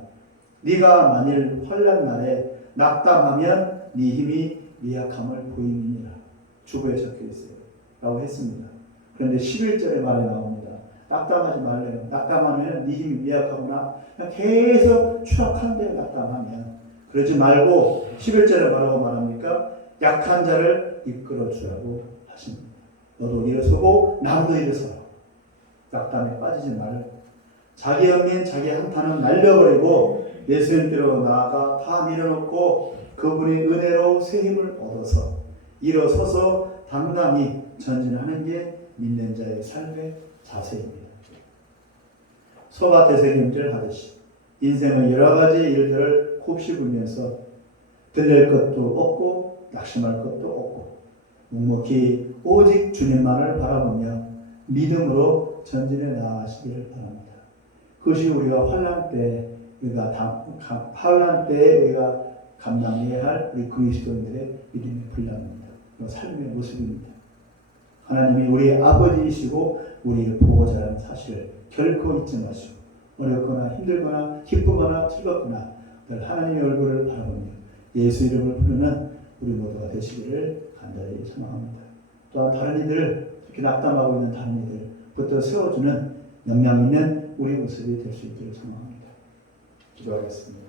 네가 만일 환난 날에 낙담하면 네 힘이 미약함을 보이느니라. 주보에 적혀 있어요. 라고 했습니다. 그런데 11절에 말이 나옵니다. 낙담하지 말래요. 낙담하면 네 힘이 미약하구나. 그냥 계속 추락하는데 낙담하면. 그러지 말고 11절에 뭐라고 말합니까? 약한 자를 이끌어 주라고 하십니다. 너도 일어서고 남도 일어서라. 낙담에 빠지지 말고 자기 연민 자기 한탄은 날려버리고 예수님께로 나아가 다 밀어놓고 그분의 은혜로 새 힘을 얻어서 일어서서 당당히 전진하는 게 믿는 자의 삶의 자세입니다. 소가 대세경제를 하듯이 인생의 여러 가지 일들을 곱씹으면서 들릴 것도 없고 낙심할 것도 없고 묵묵히 오직 주님만을 바라보며 믿음으로 전진해 나아가시기를 바랍니다. 그것이 우리가 환난 때에 우리가 감당해야 할 우리 그리스도인들의 믿음의 분량입니다. 삶의 모습입니다. 하나님이 우리 아버지이시고 우리를 보호자라는 사실을 결코 잊지 마시고 어렵거나 힘들거나 기쁘거나 즐겁거나 늘 하나님의 얼굴을 바라보며 예수 이름을 부르는 우리 모두가 되시기를 간절히 소망합니다. 또한 다른 이들, 특히 낙담하고 있는 다른 이들부터 세워주는 역량 있는 우리 모습이 될 수 있기를 소망합니다. 기도하겠습니다.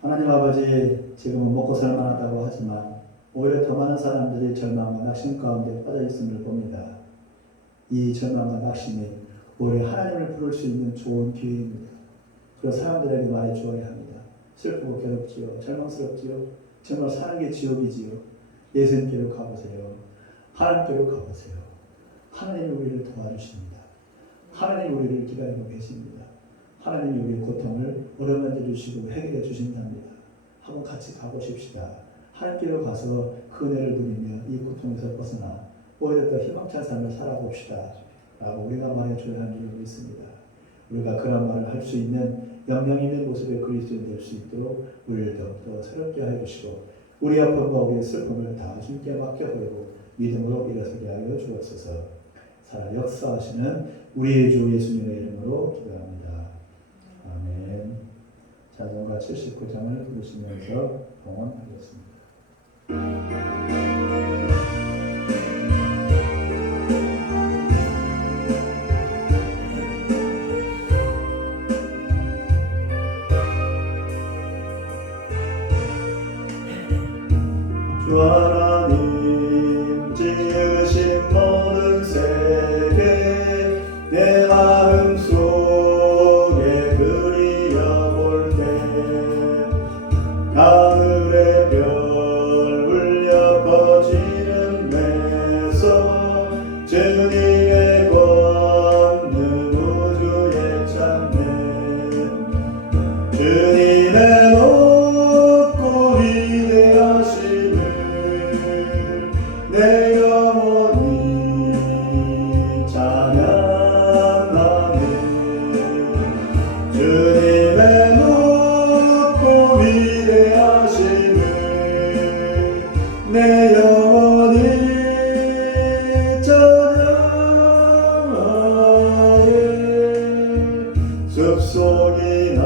하나님 아버지, 지금은 먹고 살만하다고 하지만 오히려 더 많은 사람들이 절망과 낙심 가운데 빠져 있음을 봅니다. 이 절망과 낙심이 오히려 하나님을 부를 수 있는 좋은 기회입니다. 그래서 사람들에게 말해 주어야 합니다. 슬프고 괴롭지요. 절망스럽지요. 정말 사는 게 지옥이지요. 예수님께로 가보세요. 하나님께로 가보세요. 하나님이 우리를 도와주십니다. 하나님이 우리를 기다리고 계십니다. 하나님이 우리의 고통을 어루만져 주시고 해결해 주신답니다. 한번 같이 가보십시다. 하나님께로 가서 그 은혜를 누리며 이 고통에서 벗어나 오히려 더 희망찬 삶을 살아봅시다. 라고 우리가 말해줘야 하는 줄 믿습니다. 우리가 그런 말을 할 수 있는 영영 있는 모습의 그리스도인 될 수 있도록 우리를 더욱더 새롭게 하여 주시고 우리 아픔과 우리의 슬픔을 다 주님께 맡겨버리고 믿음으로 일어서게 하여 주옵소서. 살아 역사하시는 우리 주 예수님의 이름으로 기도합니다. 아멘. 자전가 79장을 부르시면서 봉헌하겠습니다. 주 하나님 지으신 모든 세계 내 마음 속에 그리어볼 때 하늘의 별 울려 퍼지는 내서 주님의 권능 우주에 찾네 주님의 높고 위대하심을 내 영혼이 찬양하네 주님의 높고 위대하심을 내 영혼이 찬양하네 숲속이나